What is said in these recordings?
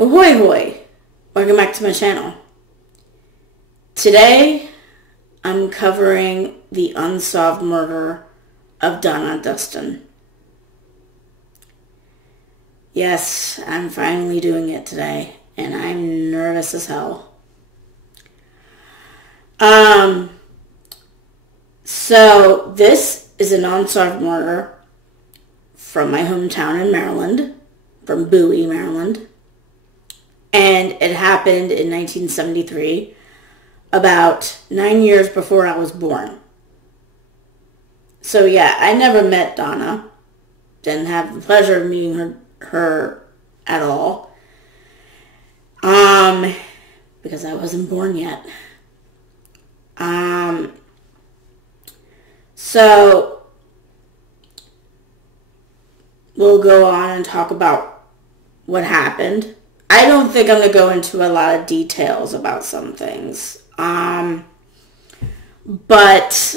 Ahoy hoy! Welcome back to my channel. Today, I'm covering the unsolved murder of Donna Dustin. Yes, I'm finally doing it today, and I'm nervous as hell. So this is an unsolved murder from my hometown in Maryland, from Bowie, Maryland. And it happened in 1973, about 9 years before I was born. So yeah, I never met Donna. Didn't have the pleasure of meeting her at all. Because I wasn't born yet. So we'll go on and talk about what happened. I don't think I'm going to go into a lot of details about some things. But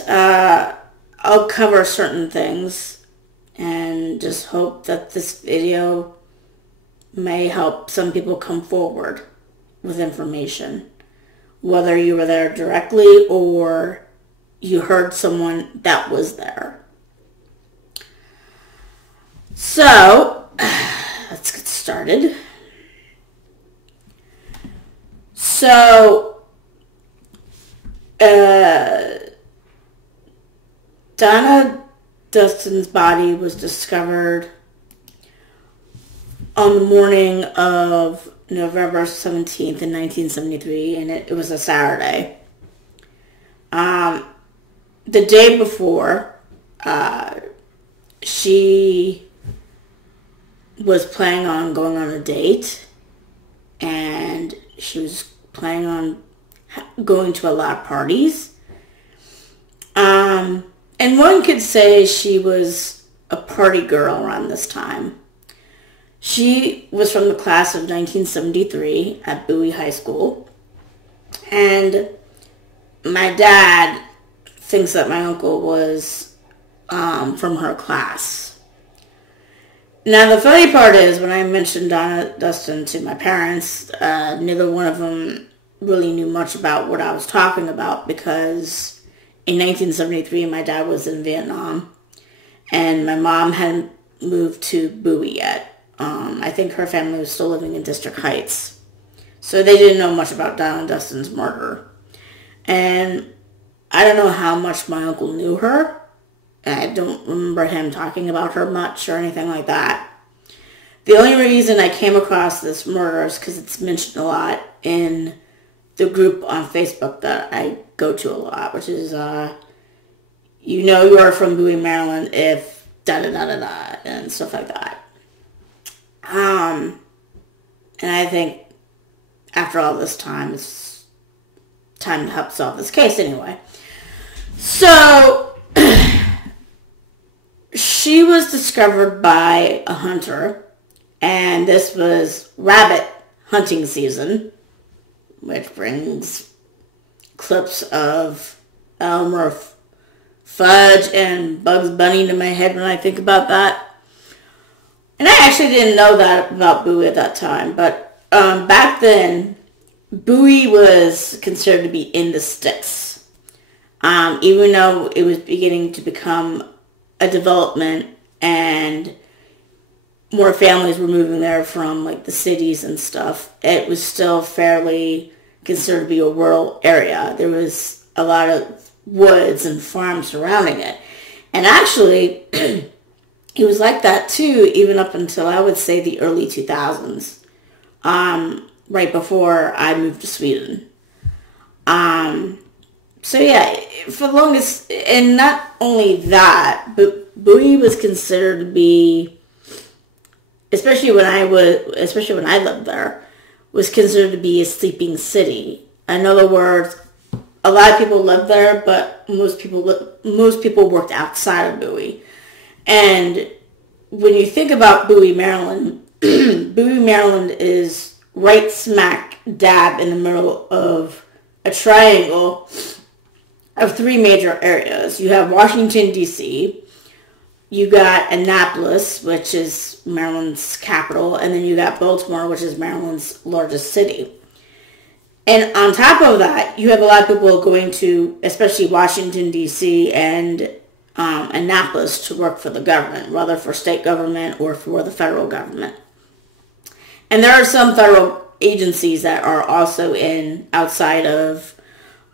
I'll cover certain things and just hope that this video may help some people come forward with information. Whether you were there directly or you heard someone that was there. So, let's get started. So, Donna Dustin's body was discovered on the morning of November 17th in 1973, and it was a Saturday. The day before, she was planning on going on a date, and she was planning on going to a lot of parties. And one could say she was a party girl around this time. She was from the class of 1973 at Bowie High School. And my dad thinks that my uncle was from her class. Now, the funny part is, when I mentioned Donna Dustin to my parents, neither one of them really knew much about what I was talking about, because in 1973, my dad was in Vietnam, and my mom hadn't moved to Bowie yet. I think her family was still living in District Heights. So they didn't know much about Donna Dustin's murder. And I don't know how much my uncle knew her. I don't remember him talking about her much or anything like that. The only reason I came across this murder is because it's mentioned a lot in the group on Facebook that I go to a lot, which is, you know you are from Bowie, Maryland if da-da-da-da-da and stuff like that. And I think after all this time, it's time to help solve this case anyway. So, she was discovered by a hunter, and this was rabbit hunting season, which brings clips of Elmer Fudd and Bugs Bunny to my head when I think about that. And I actually didn't know that about Bowie at that time, but back then, Bowie was considered to be in the sticks. Even though it was beginning to become a development and more families were moving there from like the cities and stuff, it was still fairly considered to be a rural area. There was a lot of woods and farms surrounding it. And actually, it was like that too, even up until I would say the early 2000s, right before I moved to Sweden. So yeah, for the longest, and not only that, but Bowie was considered to be, especially when I lived there, was considered to be a sleeping city. In other words, a lot of people lived there, but most people worked outside of Bowie. And when you think about Bowie, Maryland, Bowie, Maryland is right smack dab in the middle of a triangle of three major areas. You have Washington, D.C., you got Annapolis, which is Maryland's capital, and then you got Baltimore, which is Maryland's largest city. And on top of that, you have a lot of people going to, especially Washington, D.C. and Annapolis to work for the government, whether for state government or for the federal government. And there are some federal agencies that are also outside of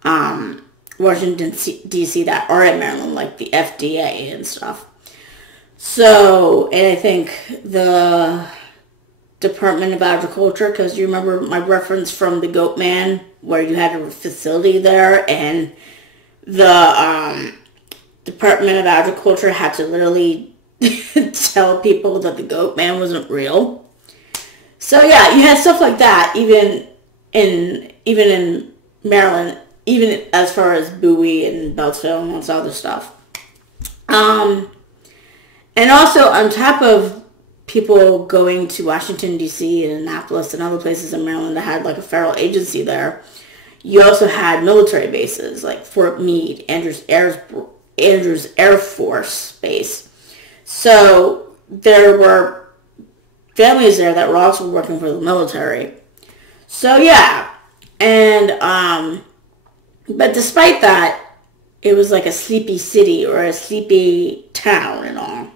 Washington, D.C. that are in Maryland, like the FDA and stuff. So, and I think the Department of Agriculture, because you remember my reference from the Goat Man, where you had a facility there, and the Department of Agriculture had to literally tell people that the Goat Man wasn't real. So yeah, you had stuff like that, even in Maryland, even as far as Bowie and Beltsville and all this other stuff. And also on top of people going to Washington, D.C. and Annapolis and other places in Maryland that had like a federal agency there, you also had military bases like Fort Meade, Andrews Air Force Base. So there were families there that were also working for the military. So yeah, and but despite that, it was like a sleepy city or a sleepy town and all.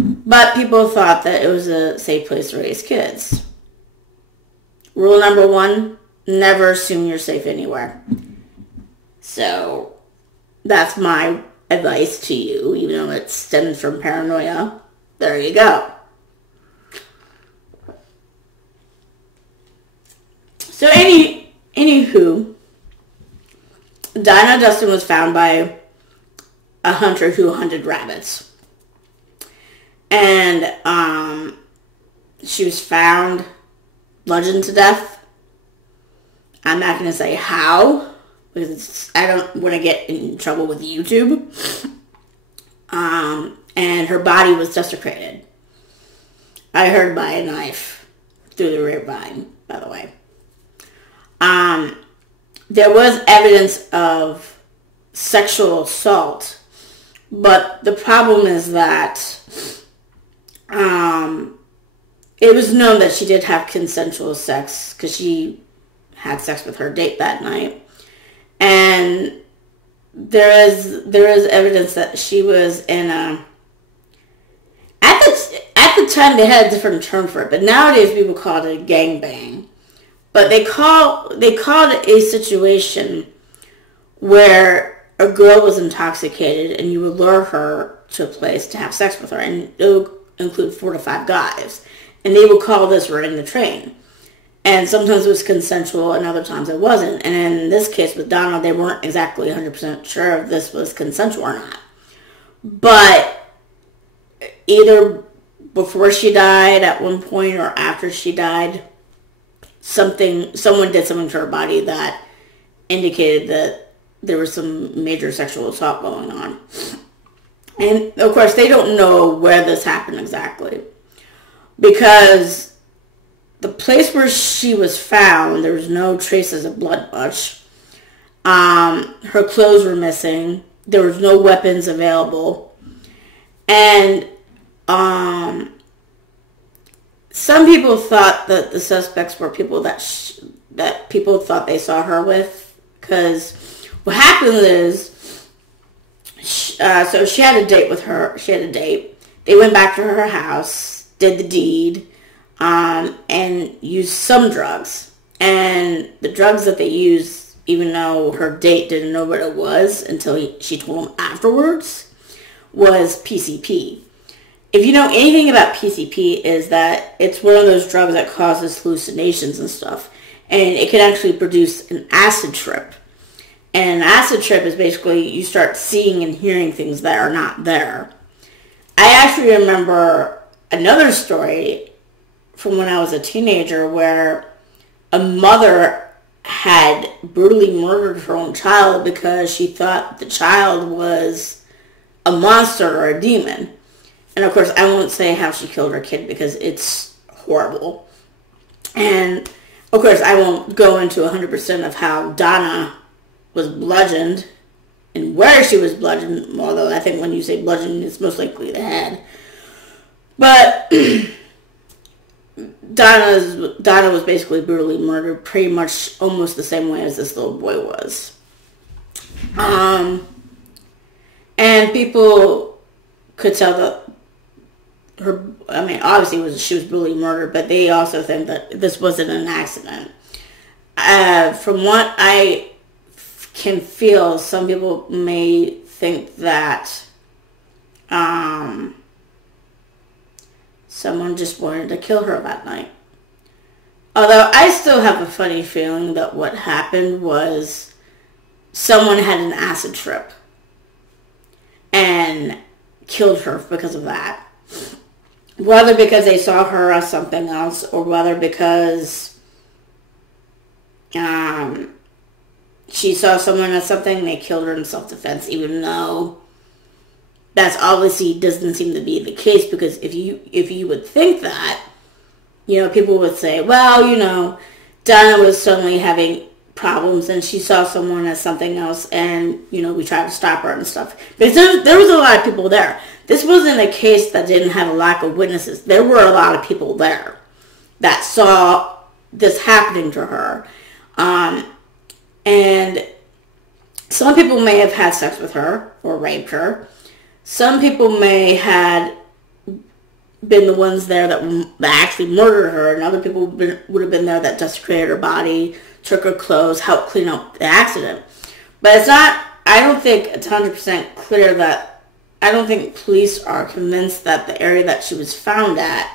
But people thought that it was a safe place to raise kids. Rule number 1, never assume you're safe anywhere. So that's my advice to you, even though it stems from paranoia. There you go. So anywho, Donna Dustin was found by a hunter who hunted rabbits. And she was found bludgeoned to death. I'm not going to say how, because I don't want to get in trouble with YouTube. And her body was desecrated. I heard by a knife through the grapevine, by the way. There was evidence of sexual assault, but the problem is that it was known that she did have consensual sex because she had sex with her date that night. And there is evidence that she was in a... At the time, they had a different term for it, but nowadays people call it a gangbang. But they called it a situation where a girl was intoxicated and you would lure her to a place to have sex with her, and it would include 4 to 5 guys. And they would call this running the train. And sometimes it was consensual and other times it wasn't. And in this case with Donna, they weren't exactly 100% sure if this was consensual or not. But either before she died at one point or after she died, someone did something to her body that indicated that there was some major sexual assault going on. And of course, they don't know where this happened exactly, because the place where she was found, there was no traces of blood much. Her clothes were missing. There was no weapons available. And some people thought that the suspects were people that people thought they saw her with, because what happened is, so she had a date with her. She had a date. They went back to her house, did the deed, and used some drugs. And the drugs that they used, even though her date didn't know what it was until she told him afterwards, was PCP. If you know anything about PCP, is that it's one of those drugs that causes hallucinations and stuff. And it can actually produce an acid trip. And an acid trip is basically you start seeing and hearing things that are not there. I actually remember another story from when I was a teenager where a mother had brutally murdered her own child because she thought the child was a monster or a demon. And of course, I won't say how she killed her kid because it's horrible. And of course, I won't go into 100% of how Donna was bludgeoned and where she was bludgeoned, although I think when you say bludgeoned, it's most likely the head. But Donna was basically brutally murdered pretty much almost the same way as this little boy was. And people could tell that obviously she was brutally murdered, but they also think that this wasn't an accident. From what I can feel, some people may think that someone just wanted to kill her that night. Although I still have a funny feeling that what happened was someone had an acid trip and killed her because of that. Whether because they saw her as something else, or whether because she saw someone as something, they killed her in self-defense, even though that's obviously doesn't seem to be the case, because if you would think that, people would say, well, Donna was suddenly having problems and she saw someone as something else, and, we tried to stop her and stuff. But there was a lot of people there. This wasn't a case that didn't have a lack of witnesses. There were a lot of people there that saw this happening to her. And some people may have had sex with her or raped her. Some people may had been the ones there that actually murdered her, and other people would have been there that desecrated her body, took her clothes, helped clean up the accident. But it's not, I don't think it's 100% clear that, I don't think police are convinced that the area that she was found at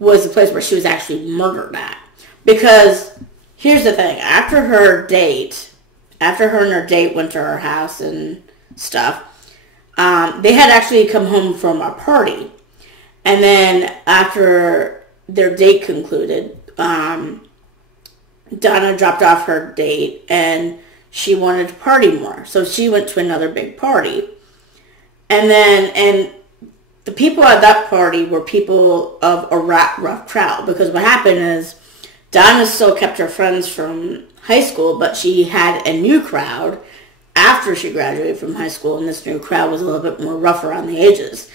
was the place where she was actually murdered at. Because here's the thing, after her and her date went to her house and stuff, they had actually come home from a party. And then after their date concluded, Donna dropped off her date and she wanted to party more. So she went to another big party. And the people at that party were people of a rough crowd. Because what happened is Donna still kept her friends from high school, but she had a new crowd after she graduated from high school. And this new crowd was a little bit more rough around the edges.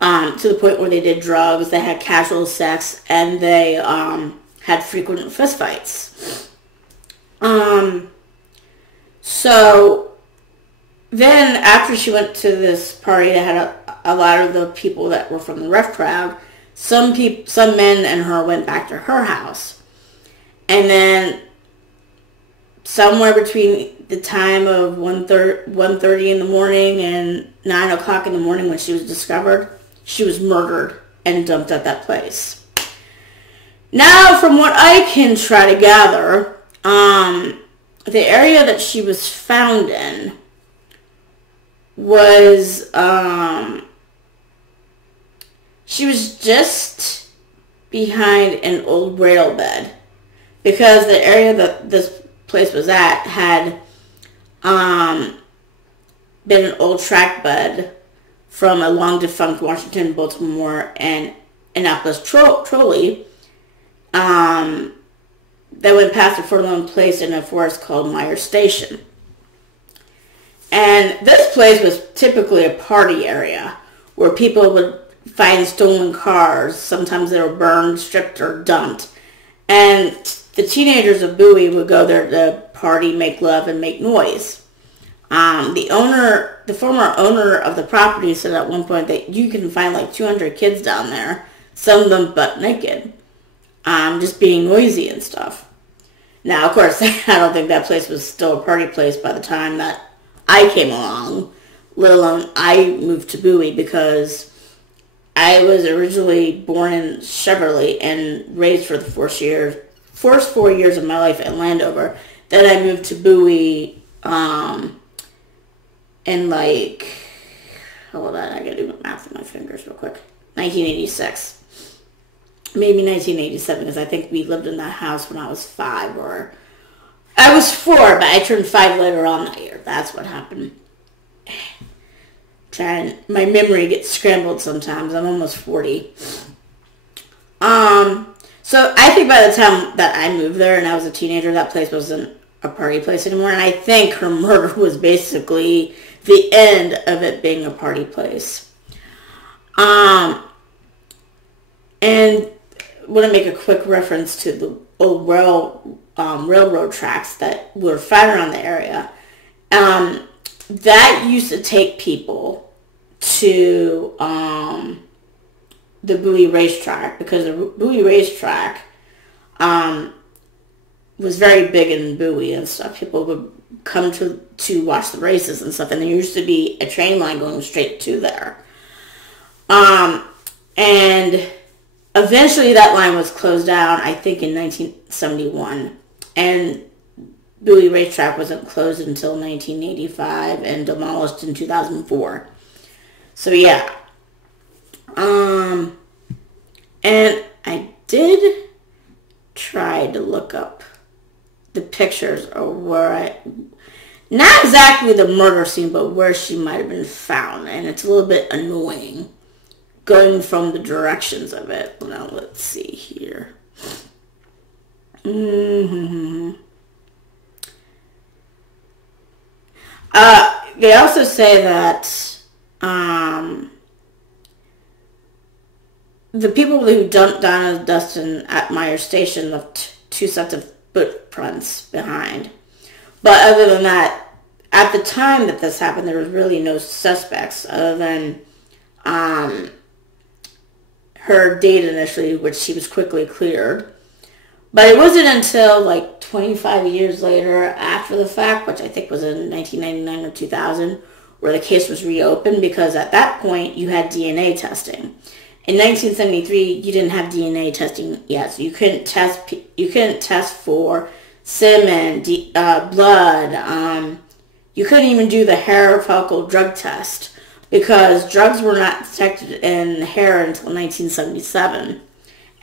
To the point where they did drugs, they had casual sex, and they had frequent fistfights. So then after she went to this party that had a lot of the people that were from the rough crowd, some men and her went back to her house. And then somewhere between the time of 1:30 in the morning and 9 o'clock in the morning when she was discovered, she was murdered and dumped at that place. Now, from what I can try to gather, the area that she was found in was, she was just behind an old rail bed, because the area that this place was at had been an old track bed from a long-defunct Washington, Baltimore, and Annapolis trolley that went past a forlorn place in a forest called Meyer Station. And this place was typically a party area where people would find stolen cars. Sometimes they were burned, stripped, or dumped. And the teenagers of Bowie would go there to party, make love, and make noise. The former owner of the property said at one point that you can find like 200 kids down there, some of them butt naked, just being noisy and stuff. Now, of course, I don't think that place was still a party place by the time that I came along, let alone I moved to Bowie, because I was originally born in Cheverly and raised for the first 4 years of my life in Landover. Then I moved to Bowie in like, hold on, I gotta do math with my fingers real quick. 1986. Maybe 1987, because I think we lived in that house when I was 5, or I was 4, but I turned 5 later on that year. That's what happened. My memory gets scrambled sometimes. I'm almost 40. So I think by the time that I moved there and I was a teenager, that place wasn't a party place anymore. And I think her murder was basically the end of it being a party place. And I want to make a quick reference to the old railroad tracks that were found around the area. That used to take people to the Bowie racetrack, because the Bowie racetrack was very big in Bowie and stuff. People would come to watch the races and stuff, and there used to be a train line going straight to there. And eventually that line was closed down, I think in 1971, and Bowie racetrack wasn't closed until 1985 and demolished in 2004. So yeah. And I did try to look up the pictures of where not exactly the murder scene, but where she might have been found. And it's a little bit annoying going from the directions of it. Now let's see here. They also say that the people who dumped Donna Dustin at Meyer Station left 2 sets of footprints behind. But other than that, at the time that this happened, there was really no suspects other than her date initially, which she was quickly cleared. But it wasn't until like 25 years later after the fact, which I think was in 1999 or 2000, where the case was reopened, because at that point you had DNA testing. In 1973, you didn't have DNA testing yet, so you couldn't test for semen, blood. You couldn't even do the hair follicle drug test, because drugs were not detected in hair until 1977.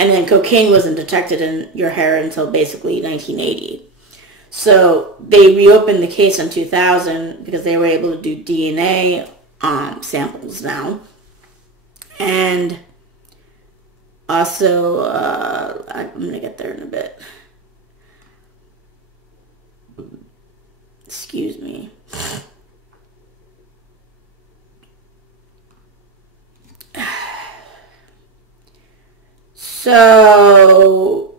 And then cocaine wasn't detected in your hair until basically 1980. So they reopened the case in 2000 because they were able to do DNA samples now. And also, I'm going to get there in a bit. Excuse me. So,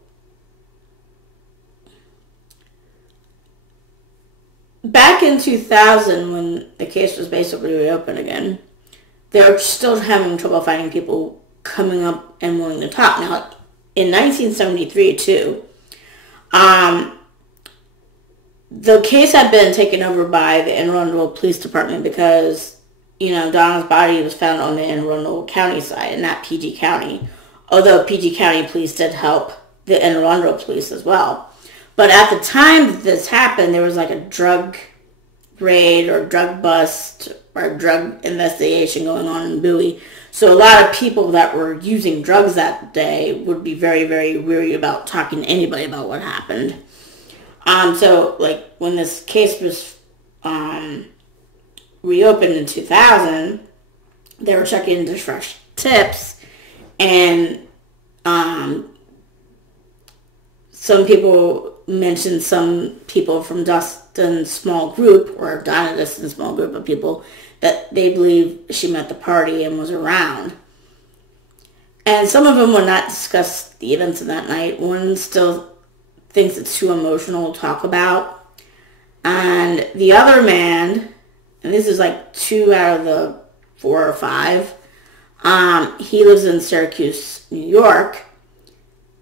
back in 2000, when the case was basically reopened again, they were still having trouble finding people coming up and willing to talk. Now, in 1973, too, the case had been taken over by the Arundel Police Department because, Donna's body was found on the Arundel County side and not PG County. Although PG County Police did help the Arundel Police as well. But at the time that this happened, there was like a drug raid or drug bust or drug investigation going on in Bowie. So a lot of people that were using drugs that day would be very, very weary about talking to anybody about what happened. So like when this case was reopened in 2000, they were checking into fresh tips. And some people mentioned some people from Dustin's small group, or Donna Dustin's small group of people, that they believe she met the party and was around. And some of them will not discuss the events of that night. One still thinks it's too emotional to talk about. And the other man, and this is like 2 out of the 4 or 5, he lives in Syracuse, New York,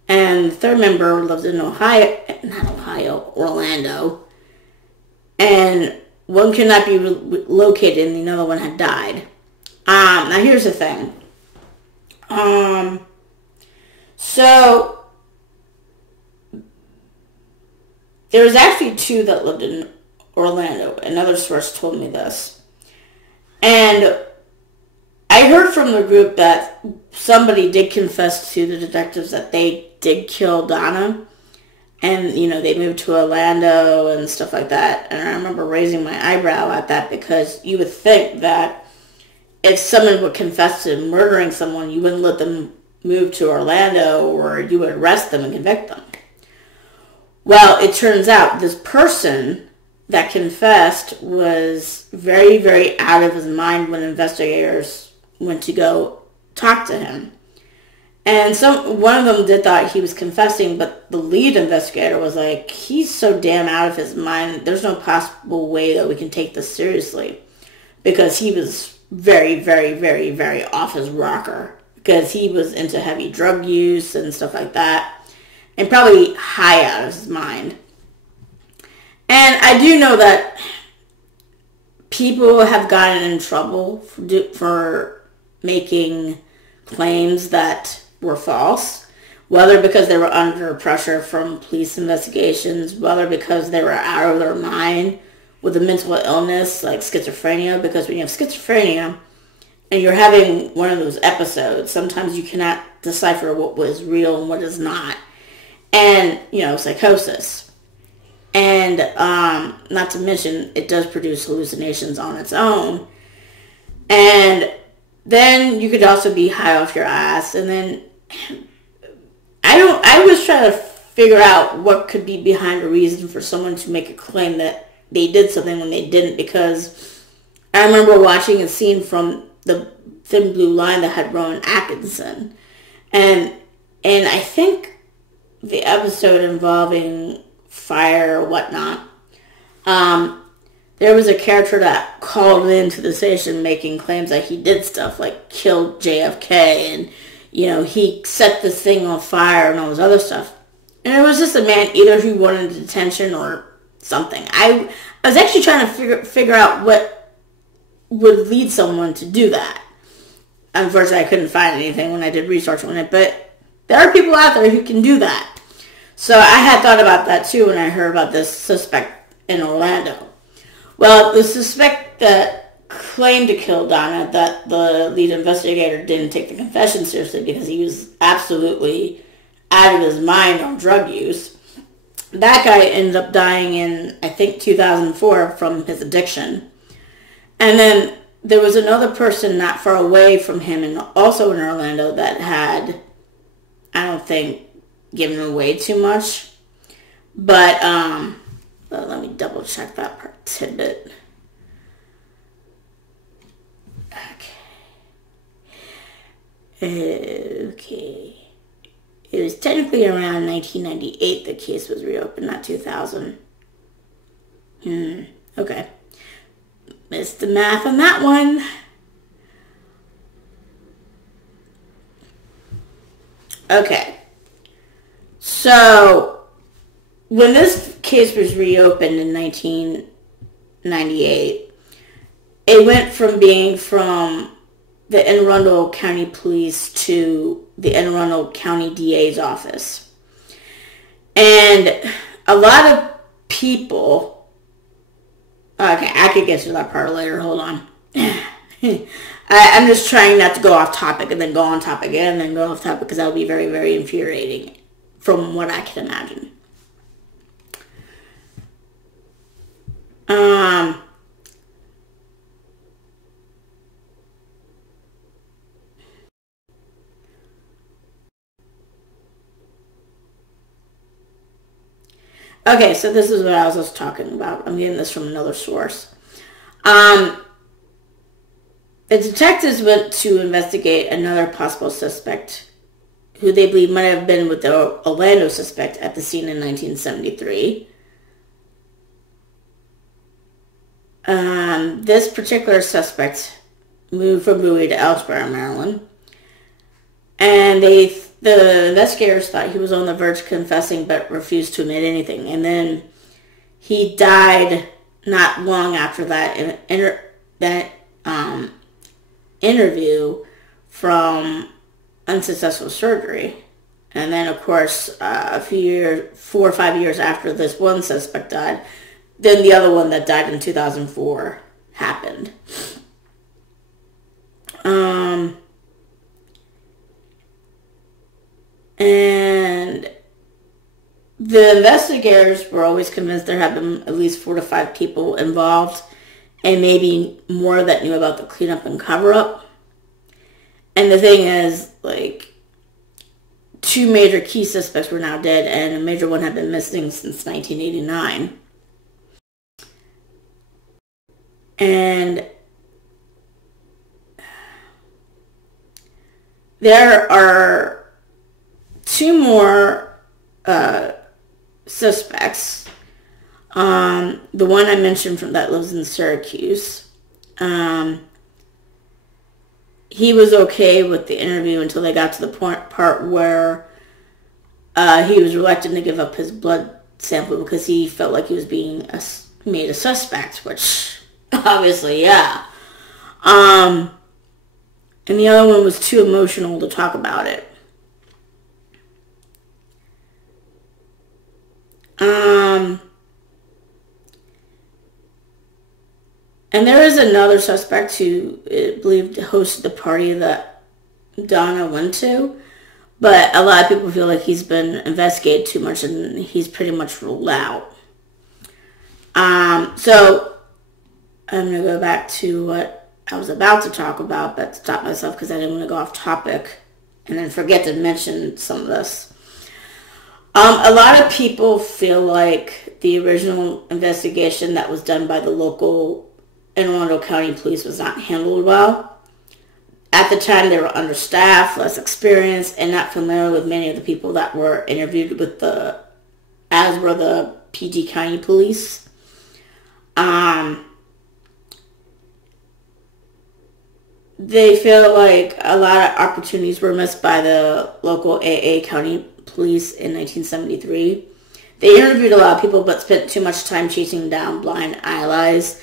and the third member lives in Orlando, and one could not be located and the other one had died. Now here's the thing. So there was actually 2 that lived in Orlando. Another source told me this. And I heard from the group that somebody did confess to the detectives that they did kill Donna. And, they moved to Orlando and stuff like that. And I remember raising my eyebrow at that, because you would think that if someone would confess to murdering someone, you wouldn't let them move to Orlando, or you would arrest them and convict them. Well, it turns out this person that confessed was very, very out of his mind when investigators went to go talk to him. And one of them did thought he was confessing, but the lead investigator was like, he's so damn out of his mind, there's no possible way that we can take this seriously. Because he was very, very, very, very off his rocker. Because he was into heavy drug use and stuff like that. And probably high out of his mind. And I do know that people have gotten in trouble for making claims that were false, whether because they were under pressure from police investigations, whether because they were out of their mind with a mental illness like schizophrenia, because when you have schizophrenia and you're having one of those episodes, sometimes you cannot decipher what was real and what is not. And, psychosis. And not to mention, it does produce hallucinations on its own. And then you could also be high off your ass. And then I was trying to figure out what could be behind a reason for someone to make a claim that they did something when they didn't, because I remember watching a scene from The Thin Blue Line that had Rowan Atkinson. And I think the episode involving fire or whatnot, there was a character that called into the station making claims that he did stuff like killed JFK and, he set this thing on fire and all this other stuff. And it was just a man either who wanted detention or something. I was actually trying to figure out what would lead someone to do that. Unfortunately, I couldn't find anything when I did research on it, but there are people out there who can do that. So I had thought about that too when I heard about this suspect in Orlando. Well, the suspect that claimed to kill Donna, that the lead investigator didn't take the confession seriously because he was absolutely out of his mind on drug use. That guy ended up dying in, I think, 2004 from his addiction. And then there was another person not far away from him and also in Orlando that had, I don't think, given away too much. But let me double check that part tidbit. Okay. It was technically around 1998 the case was reopened, not 2000. Okay. Missed the math on that one. Okay. So, when this case was reopened in 1998, it went from being from the Arundel County Police to the Arundel County DA's office. And a lot of people... Okay, I could get to that part later. Hold on. I'm just trying not to go off topic and then go on topic again and then go off topic because that would be very, very infuriating from what I can imagine. Okay, so this is what I was just talking about. I'm getting this from another source. The detectives went to investigate another possible suspect who they believe might have been with the Orlando suspect at the scene in 1973. This particular suspect moved from Bowie to Ellsworth, Maryland. And the investigators thought he was on the verge of confessing but refused to admit anything. And then he died not long after that interview from unsuccessful surgery. And then, of course, 4 or 5 years after this one suspect died, then the other one that died in 2004 happened. And the investigators were always convinced there had been at least 4 to 5 people involved and maybe more that knew about the cleanup and cover-up. And the thing is, two major key suspects were now dead, and a major one had been missing since 1989. And there are two more suspects. The one I mentioned from that lives in Syracuse. He was okay with the interview until they got to the part where he was reluctant to give up his blood sample because he felt like he was being made a suspect, which obviously, yeah. And the other one was too emotional to talk about it. And there is another suspect who believed hosted the party that Donna went to, but a lot of people feel like he's been investigated too much and he's pretty much ruled out. So I'm going to go back to what I was about to talk about, but stop myself because I didn't want to go off topic and then forget to mention some of this. A lot of people feel like the original investigation that was done by the local Arundel County Police was not handled well. At the time, they were understaffed, less experienced, and not familiar with many of the people that were interviewed with as were the PG County Police. They feel like a lot of opportunities were missed by the local AA County Police in 1973. They interviewed a lot of people, but spent too much time chasing down blind allies.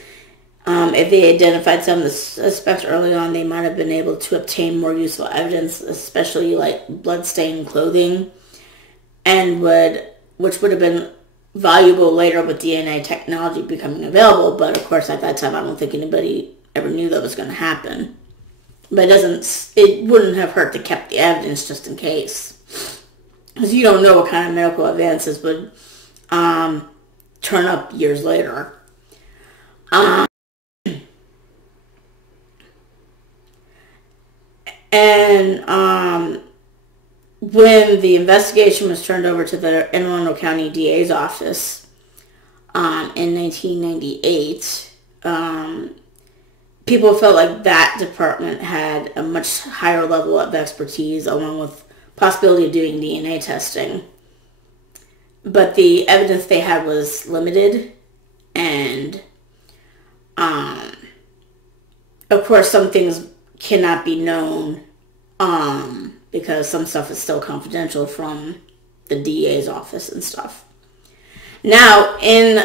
If they identified some of the suspects early on, they might have been able to obtain more useful evidence, especially like blood-stained clothing, and which would have been valuable later with DNA technology becoming available. But of course, at that time, I don't think anybody ever knew that was going to happen. But it wouldn't have hurt to keep the evidence just in case, because you don't know what kind of medical advances would turn up years later. And when the investigation was turned over to the Arundel County DA's office in 1998, people felt like that department had a much higher level of expertise, along with possibility of doing DNA testing. But the evidence they had was limited, and of course some things cannot be known because some stuff is still confidential from the DA's office and stuff. Now, in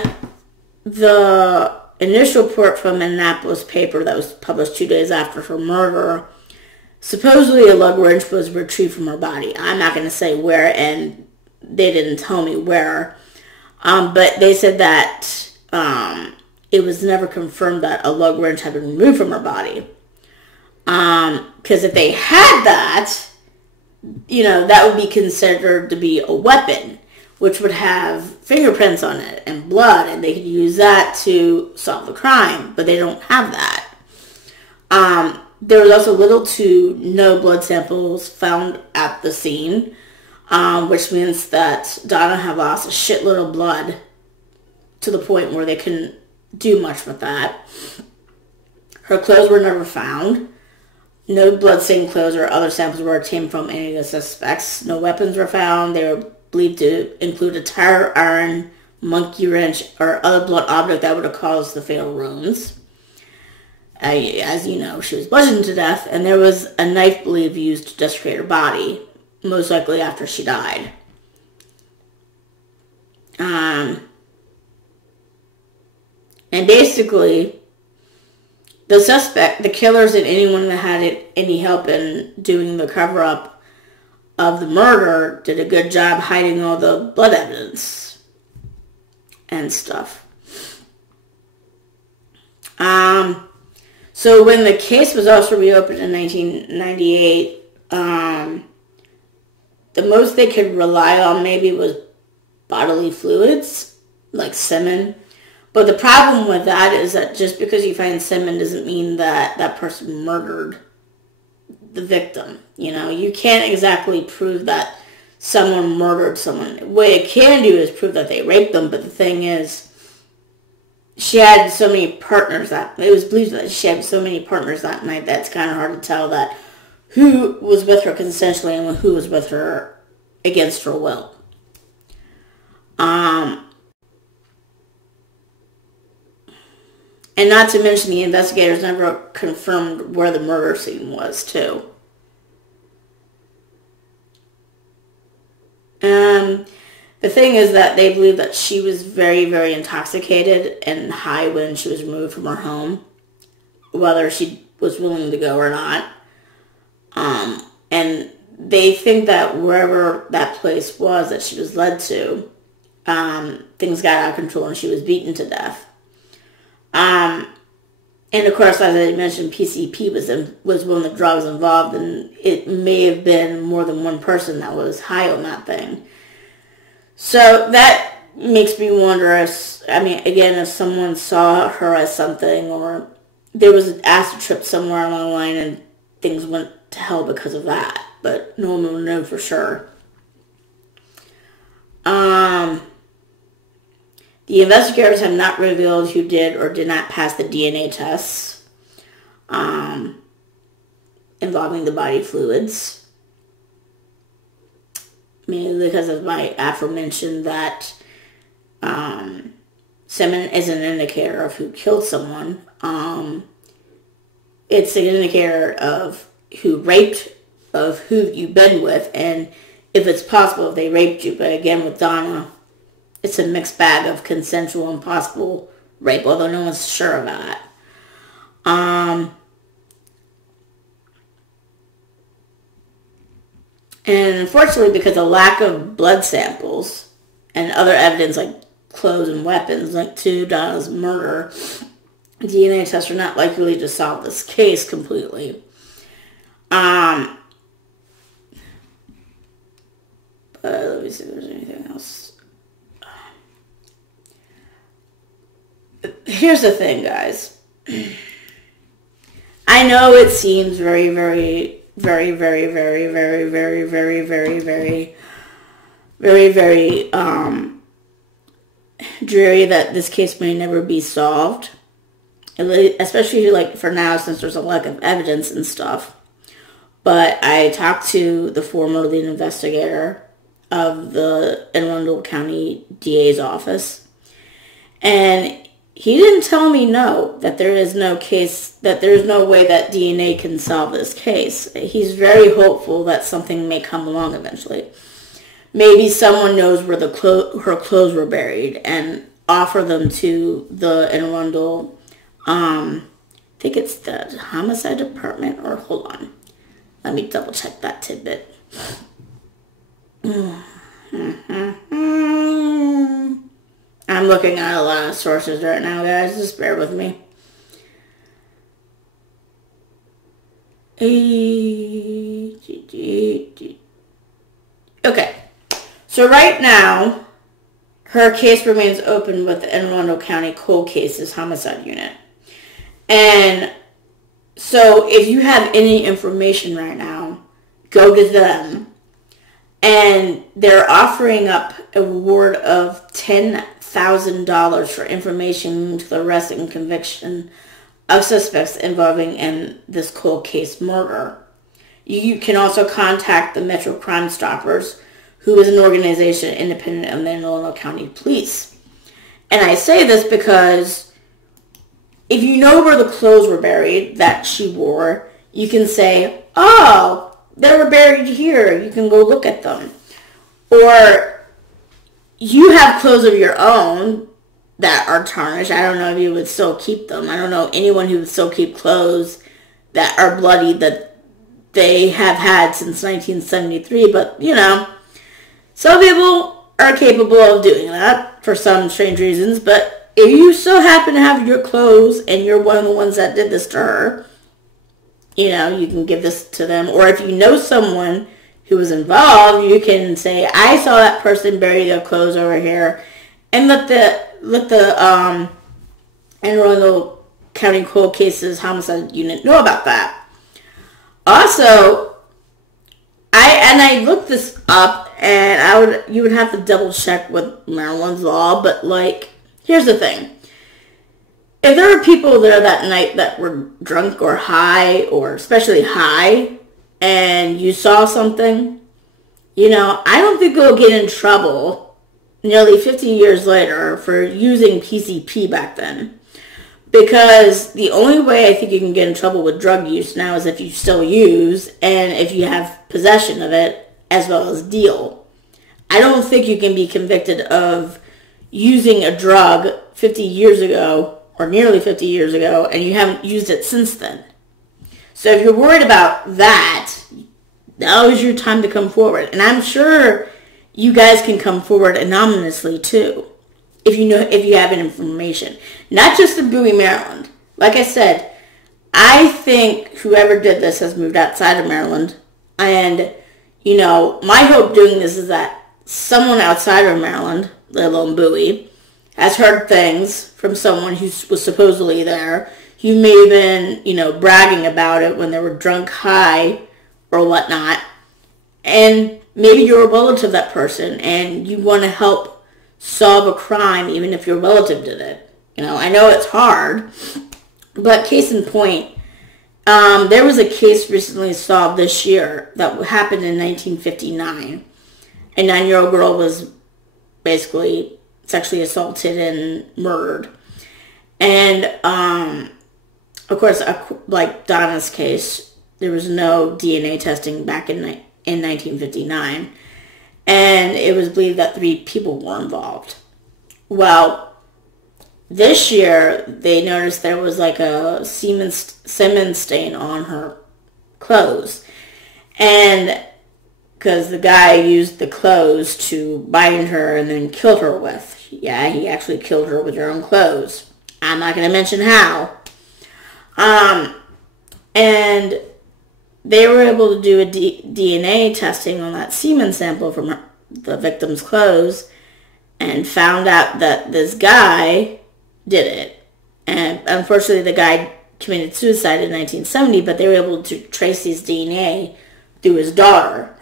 the initial report from an Annapolis paper that was published 2 days after her murder, supposedly a lug wrench was retrieved from her body. I'm not going to say where, and they didn't tell me where, but they said that it was never confirmed that a lug wrench had been removed from her body. Because if they had that, that would be considered to be a weapon, which would have fingerprints on it and blood, and they could use that to solve the crime, but they don't have that. There was also little to no blood samples found at the scene, which means that Donna had lost a shitload of blood to the point where they couldn't do much with that. Her clothes were never found. No blood-stained clothes or other samples were obtained from any of the suspects. No weapons were found. They were believed to include a tire iron, monkey wrench, or other blunt object that would have caused the fatal wounds. As you know, she was bludgeoned to death, and there was a knife believed used to desecrate her body, most likely after she died. And basically, the killers, and anyone that had any help in doing the cover-up of the murder did a good job hiding all the blood evidence and stuff. So when the case was also reopened in 1998, the most they could rely on maybe was bodily fluids, like semen. But the problem with that is that just because you find semen doesn't mean that that person murdered the victim. You can't exactly prove that someone murdered someone. What it can do is prove that they raped them, but the thing is, she had so many partners it was believed that she had so many partners that night that it's kind of hard to tell that who was with her consensually and who was with her against her will. And not to mention the investigators never confirmed where the murder scene was, too. The thing is that they believe that she was very, very intoxicated and high when she was removed from her home, whether she was willing to go or not. And they think that wherever that place was that she was led to, things got out of control and she was beaten to death. And of course, as I mentioned, PCP was one of the drugs involved, and it may have been more than one person that was high on that thing. So that makes me wonder if, if someone saw her as something, or there was an acid trip somewhere along the line and things went to hell because of that. But no one will know for sure. The investigators have not revealed who did or did not pass the DNA tests involving the body fluids. Mainly because of my aforementioned that semen is an indicator of who killed someone. It's an indicator of who raped, of who you've been with, and if it's possible if they raped you. But again, with Donna, it's a mixed bag of consensual and possible rape, although no one's sure of that. And unfortunately, because of lack of blood samples and other evidence like clothes and weapons linked to Donna's murder, DNA tests are not likely to solve this case completely. But let me see if there's anything else. Here's the thing, guys. I know it seems very, very, very, very, very, very, very, very, very, very, very, very dreary that this case may never be solved, especially like for now since there's a lack of evidence and stuff. But I talked to the former lead investigator of the Arundel County DA's office, and he didn't tell me that there is no case, that there's no way that DNA can solve this case. He's very hopeful that something may come along eventually. Maybe someone knows where her clothes were buried and offer them to the Arundel, I think it's the Homicide Department, or hold on. Let me double check that tidbit. I'm looking at a lot of sources right now, guys. Just bear with me. Okay. So right now, her case remains open with the Arundel County Cold Cases Homicide Unit. And so if you have any information right now, go to them. And they're offering up a reward of $10,000 for information to the arrest and conviction of suspects involving in this cold case murder. You can also contact the Metro Crime Stoppers, who is an organization independent of the Arundel County Police. And I say this because if you know where the clothes were buried that she wore, you can say, oh, they were buried here. You can go look at them. Or you have clothes of your own that are tarnished. I don't know if you would still keep them. I don't know anyone who would still keep clothes that are bloody that they have had since 1973. But, you know, some people are capable of doing that for some strange reasons. But if you so happen to have your clothes and you're one of the ones that did this to her, you know, you can give this to them. Or if you know someone who was involved, you can say, I saw that person bury their clothes over here, and let the Arundel County Cold Cases Homicide Unit know about that. Also, I looked this up, and you would have to double check with Maryland's law, but like, here's the thing. If there were people there that night that were drunk or high, or especially high, and you saw something, I don't think you'll get in trouble nearly 50 years later for using PCP back then. Because the only way I think you can get in trouble with drug use now is if you still use, and if you have possession of it, as well as deal. I don't think you can be convicted of using a drug 50 years ago, or nearly 50 years ago, and you haven't used it since then. So if you're worried about that, now is your time to come forward. And I'm sure you guys can come forward anonymously too, if you have any information. Not just in Bowie, Maryland. Like I said, I think whoever did this has moved outside of Maryland. And, my hope doing this is that someone outside of Maryland, let alone Bowie, has heard things from someone who was supposedly there. You may have been, bragging about it when they were drunk, high, or whatnot. And maybe you're a relative of that person, and you want to help solve a crime, even if your relative did it. I know it's hard, but case in point, there was a case recently solved this year that happened in 1959. A 9-year-old girl was basically sexually assaulted and murdered. And, of course, like Donna's case, there was no DNA testing back in 1959. And it was believed that 3 people were involved. Well, this year, they noticed there was like a semen stain on her clothes. And because the guy used the clothes to bind her and then killed her with. Yeah, he actually killed her with her own clothes. I'm not going to mention how. And they were able to do a DNA testing on that semen sample from the victim's clothes and found out that this guy did it. And unfortunately, the guy committed suicide in 1970, but they were able to trace his DNA through his daughter.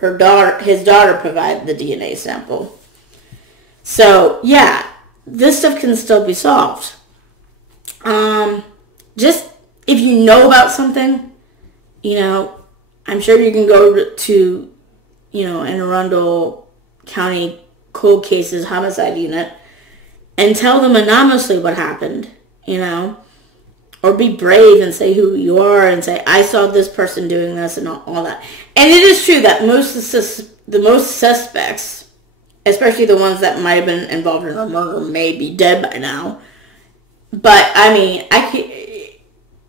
His daughter provided the DNA sample. So, yeah, this stuff can still be solved. Just, if you know about something, I'm sure you can go to, an Arundel County Cold Cases Homicide Unit and tell them anonymously what happened, or be brave and say who you are and say, I saw this person doing this and all that. And it is true that most suspects, especially the ones that might have been involved in a murder, may be dead by now. But,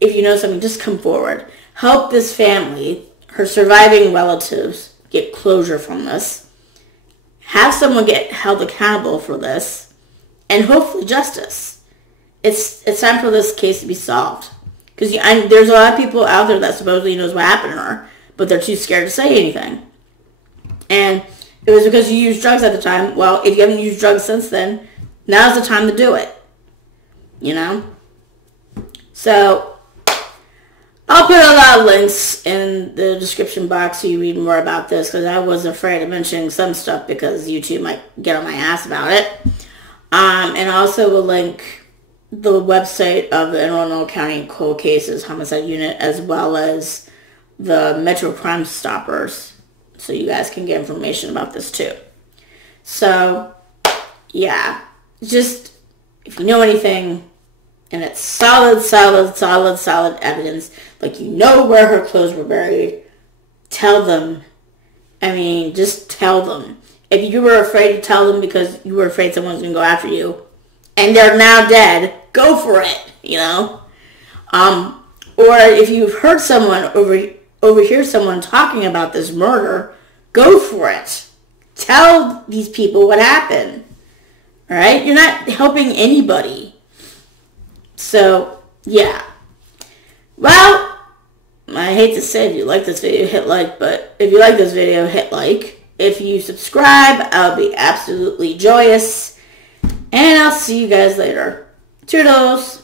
if you know something, just come forward. Help this family, her surviving relatives, get closure from this. Have someone get held accountable for this. And hopefully justice. It's time for this case to be solved. Because there's a lot of people out there that supposedly knows what happened to her, but they're too scared to say anything. And it was because you used drugs at the time. Well, if you haven't used drugs since then, now's the time to do it. So, I'll put a lot of links in the description box so you read more about this, because I was afraid of mentioning some stuff because YouTube might get on my ass about it. And also will link the website of the Arundel County Cold Cases Homicide Unit, as well as the Metro Crime Stoppers, so you guys can get information about this too. So, yeah, just, if you know anything, and it's solid evidence, like where her clothes were buried, tell them. Just tell them. If you were afraid to tell them because you were afraid someone's going to go after you, and they're now dead, go for it, Or if you've heard someone, overhear someone talking about this murder, go for it. Tell these people what happened. All right? You're not helping anybody. So, yeah. Well, I hate to say if you like this video, hit like, but if you like this video, hit like. If you subscribe, I'll be absolutely joyous. And I'll see you guys later. Toodles!